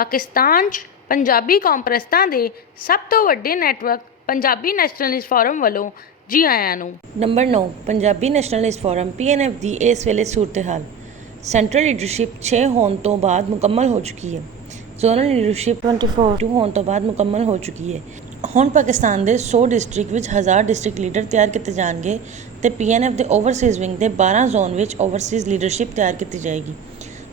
ਪਾਕਿਸਤਾਨ 'ਚ ਪੰਜਾਬੀ ਕੌਮਪ੍ਰਸਤਾਂ ਦੇ ਸਭ ਤੋਂ ਵੱਡੇ ਨੈਟਵਰਕ ਪੰਜਾਬੀ ਨੈਸ਼ਨਲਿਸਟ ਫੋਰਮ ਵੱਲੋਂ ਜੀ ਆਇਆਂ ਨੂੰ। Number 9 Punjabi nationalist forum PNF ਦੀ ਇਸ ਵੇਲੇ ਸੂਰਤ-ਏ-ਹਾਲ। ਸੈਂਟਰਲ ਲੀਡਰਸ਼ਿਪ 6 ਹੋਣ ਤੋਂ ਬਾਅਦ ਮੁਕੰਮਲ ਹੋ ਚੁੱਕੀ ਹੈ। ਜ਼ੋਨਲ ਲੀਡਰਸ਼ਿਪ 24 ਹੋਣ ਤੋਂ ਬਾਅਦ ਮੁਕੰਮਲ ਹੋ ਚੁੱਕੀ ਹੈ। ਹੁਣ ਪਾਕਿਸਤਾਨ ਦੇ 100 ਡਿਸਟ੍ਰਿਕਟ ਵਿੱਚ 1000 ਡਿਸਟ੍ਰਿਕਟ ਲੀਡਰ ਤਿਆਰ ਕੀਤੇ ਜਾਣਗੇ ਅਤੇ PNF ਦੇ ਓਵਰਸੀਜ਼ ਵਿੰਗ ਦੇ 12 ਜ਼ੋਨ ਵਿੱਚ ਓਵਰਸੀਜ਼ ਲੀਡਰਸ਼ਿਪ ਤਿਆਰ ਕੀਤੀ ਜਾਏਗੀ।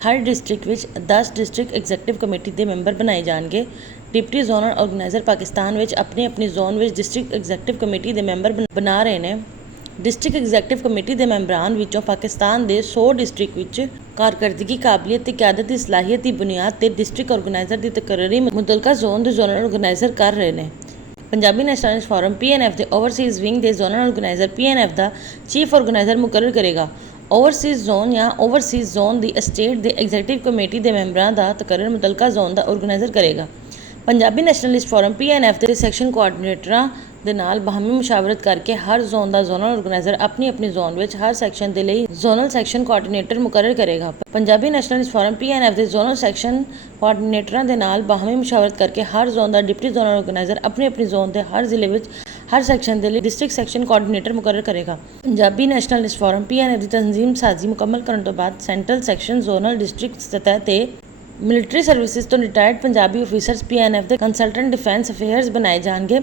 ਹਰ ਡਿਸਟ੍ਰਿਕਟ ਵਿੱਚ 10 ਡਿਸਟ੍ਰਿਕਟ ਐਗਜ਼ੈਕਟਿਵ ਕਮੇਟੀ ਦੇ ਮੈਂਬਰ ਬਣਾਏ ਜਾਣਗੇ। ਡਿਪਟੀ ਜ਼ੋਨਲ ਆਰਗੇਨਾਈਜ਼ਰ ਪਾਕਿਸਤਾਨ ਵਿੱਚ ਆਪਣੀ ਜ਼ੋਨ ਵਿੱਚ ਡਿਸਟ੍ਰਿਕਟ ਐਗਜ਼ੈਕਟਿਵ ਕਮੇਟੀ ਦੇ ਮੈਂਬਰ ਬਣਾ ਰਹੇ ਨੇ। ਡਿਸਟ੍ਰਿਕਟ ਐਗਜ਼ੈਕਟਿਵ ਕਮੇਟੀ ਦੇ ਮੈਂਬਰਾਂ ਵਿੱਚੋਂ ਪਾਕਿਸਤਾਨ ਦੇ 100 ਡਿਸਟ੍ਰਿਕਟ ਵਿੱਚ ਕਾਰਕਰਦਗੀ, ਕਾਬਲੀਅਤ ਤੇ ਕਿਆਦਤ ਦੀ ਸਲਾਹੀਅਤ ਦੀ ਬੁਨਿਆਦ ਤੇ ਡਿਸਟ੍ਰਿਕਟ ਆਰਗੇਨਾਈਜ਼ਰ ਦੀ ਤਕਰਰੀ ਮੁਤਲਕਾ ਜ਼ੋਨ ਦੇ ਜ਼ੋਨਲ ਆਰਗੇਨਾਈਜ਼ਰ ਕਰ ਰਹੇ ਨੇ। ਪੰਜਾਬੀ ਨੈਸ਼ਨਲਿਸਟ ਫੋਰਮ PNF ਦੇ ਓਵਰਸੀਜ਼ ਵਿੰਗ ਦੇ ਜ਼ੋਨਲ ਆਰਗੇਨਾਈਜ਼ਰ PNF ਦਾ ਚੀਫ ਆਰਗੇਨਾਈਜ਼ਰ ਮੁਕਰਰ ਕਰੇਗਾ। ਓਵਰਸੀਜ਼ ਜ਼ੋਨ ਜਾਂ ਓਵਰਸੀਜ਼ ਜ਼ੋਨ ਦੀ ਸਟੇਟ ਦੇ ਐਗਜ਼ੈਕਟਿਵ ਕਮੇਟੀ ਦੇ ਮੈਂਬਰਾਂ ਦਾ ਤਕਰਰ ਮੁਤਲਕਾ ਜ਼ੋਨ ਦਾ ਆਰਗੇਨਾਈਜ਼ਰ ਕਰੇਗਾ। ਪੰਜਾਬੀ ਨੈਸ਼ਨਲਿਸਟ ਫੋਰਮ PNF ਦੇ ਸੈਕਸ਼ਨ ਕੋਆਰਡੀਨੇਟਰਾਂ ਦੇ ਨਾਲ ਬਾਹਮੀ ਮੁਸ਼ਾਵਰਤ ਕਰਕੇ ਹਰ ਜ਼ੋਨ ਦਾ ਜ਼ੋਨਲ ਆਰਗੇਨਾਈਜ਼ਰ ਆਪਣੀ ਜ਼ੋਨ ਵਿੱਚ ਹਰ ਸੈਕਸ਼ਨ ਦੇ ਲਈ ਜ਼ੋਨਲ ਸੈਕਸ਼ਨ ਕੋਆਰਡੀਨੇਟਰ ਮੁਕਰਰ ਕਰੇਗਾ। ਪੰਜਾਬੀ ਨੈਸ਼ਨਲਿਸਟ ਫੋਰਮ PNF ਦੇ ਜ਼ੋਨਲ ਸੈਕਸ਼ਨ ਕੋਆਰਡੀਨੇਟਰਾਂ ਦੇ ਨਾਲ ਬਾਹਮੀ ਮੁਸ਼ਾਵਰਤ ਕਰਕੇ ਹਰ ਜ਼ੋਨ ਦਾ ਡਿਪਟੀ ਜ਼ੋਨਲ ਆਰਗੇਨਾਈਜ਼ਰ ਆਪਣੀ ਜ਼ੋਨ ਦੇ ਹਰ ਜ਼ਿਲ੍ਹੇ ਵਿੱਚ ਹਰ ਸੈਕਸ਼ਨ ਦੇ ਲਈ ਡਿਸਟ੍ਰਿਕਟ ਸੈਕਸ਼ਨ ਕੋਆਰਡੀਨੇਟਰ ਮੁਕਰਰ ਕਰੇਗਾ। ਪੰਜਾਬੀ ਨੈਸ਼ਨਲਿਸਟ ਫੋਰਮ PNF ਦੀ ਤਨਜ਼ੀਮ ਸਾਜ਼ੀ ਮੁਕੰਮਲ ਕਰਨ ਤੋਂ ਬਾਅਦ ਸੈਂਟਰਲ ਸੈਕਸ਼ਨ ਜ਼ੋਨਲ ਡਿਸਟ੍ਰਿਕਟ ਸਤਹ ਤੇ ਮਿਲਟਰੀ ਸਰਵਿਸਿਜ਼ ਤੋਂ ਰਿਟਾਇਰਡ ਪੰਜਾਬੀ ਆਫੀਸਰਸ PNF ਦੇ ਕੰਸਲਟੈਂਟ ਡਿਫੈਂਸ ਅਫੇਅਰਸ ਬਣਾਏ ਜਾਣਗੇ।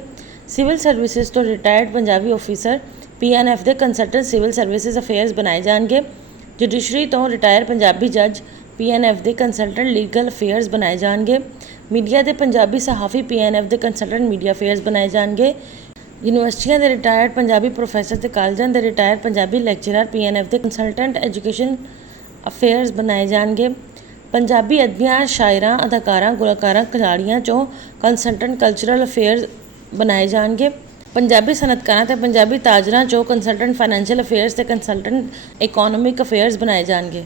ਸਿਵਲ ਸਰਵਿਸਿਜ਼ ਤੋਂ ਰਿਟਾਇਰਡ ਪੰਜਾਬੀ ਆਫੀਸਰ PNF ਦੇ ਕੰਸਲਟੈਂਟ ਸਿਵਲ ਸਰਵਿਸਿਜ਼ ਅਫੇਅਰਸ ਬਣਾਏ ਜਾਣਗੇ। ਜੁਡੀਸ਼ਰੀ ਤੋਂ ਰਿਟਾਇਰ ਪੰਜਾਬੀ ਜੱਜ PNF ਦੇ ਕੰਸਲਟੈਂਟ ਲੀਗਲ ਅਫੇਅਰਸ ਬਣਾਏ ਜਾਣਗੇ। ਮੀਡੀਆ ਦੇ ਪੰਜਾਬੀ ਸਹਾਫੀ PNF ਦੇ ਕੰਸਲਟੈਂਟ ਮੀਡੀਆ ਅਫੇਅਰਸ ਬਣਾਏ ਜਾਣਗੇ। ਯੂਨੀਵਰਸਿਟੀਆਂ ਦੇ ਰਿਟਾਇਰਡ ਪੰਜਾਬੀ ਪ੍ਰੋਫੈਸਰ ਤੇ ਕਾਲਜਾਂ ਦੇ ਰਿਟਾਇਰਡ ਪੰਜਾਬੀ ਲੈਕਚਰਰ PNF ਦੇ ਕੰਸਲਟੈਂਟ ਐਜੂਕੇਸ਼ਨ ਅਫੇਅਰਸ ਬਣਾਏ ਜਾਣਗੇ। ਪੰਜਾਬੀ ਅਦਬੀਆਂ, ਸ਼ਾਇਰਾਂ, ਅਦਾਕਾਰਾਂ, ਗੁਲਕਾਰਾਂ, ਖਿਡਾਰੀਆਂ 'ਚੋਂ ਕੰਸਲਟੈਂਟ ਕਲਚਰਲ ਅਫੇਅਰਸ ਬਣਾਏ ਜਾਣਗੇ। ਪੰਜਾਬੀ ਸਨਅਤਕਾਰਾਂ ਤੇ ਪੰਜਾਬੀ ਤਾਜਰਾਂ 'ਚੋਂ ਕੰਸਲਟੈਂਟ ਫਾਈਨੈਂਸ਼ੀਅਲ ਅਫੇਅਰਸ ਤੇ ਕੰਸਲਟੈਂਟ ਇਕੋਨੋਮਿਕ ਅਫੇਅਰਸ ਬਣਾਏ ਜਾਣਗੇ।